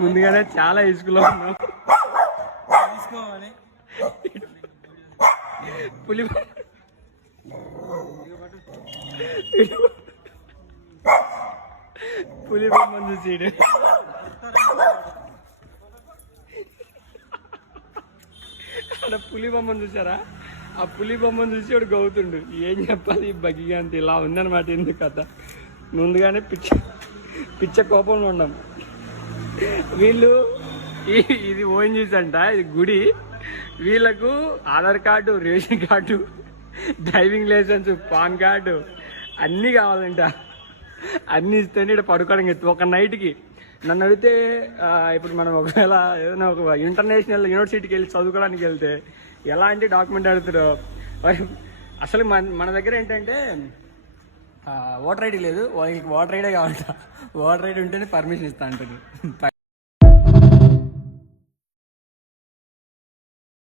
ముందుగానే చాలా ఇసుకలో ఉన్నాం. పులి పులి బొమ్మను చూసి అక్కడ పులి బొమ్మను చూసారా? ఆ పులి బొమ్మను చూసి వాడు గౌతుండు. ఏం చెప్పాలి ఈ బగ్గిగా అంత ఇలా ఉందన్నమాట. ఎందుకు కథ ముందుగానే పిచ్చ కోపంలో ఉన్నాం. వీళ్ళు ఇది ఓఎన్జీసీ అంట, ఇది గుడి. వీళ్ళకు Aadhaar card, ration card, driving licence, PAN card అన్నీ కావాలంట. అన్నీ ఇస్తేనే ఇక్కడ పడుకోవడం. ఒక నైట్కి నన్ను అడిగితే ఇప్పుడు మనం ఒకవేళ ఏదైనా ఒక ఇంటర్నేషనల్ యూనివర్సిటీకి వెళ్ళి చదువుకోవడానికి వెళ్తే ఎలాంటి డాక్యుమెంట్ అడుగుతారో. అసలు మన దగ్గర ఏంటంటే ఓటర్ ఐడి లేదు, వాళ్ళకి ఓటర్ ఐడే కావాలంట. ఓటర్ ఐడి ఉంటేనే పర్మిషన్ ఇస్తా అంటుంది.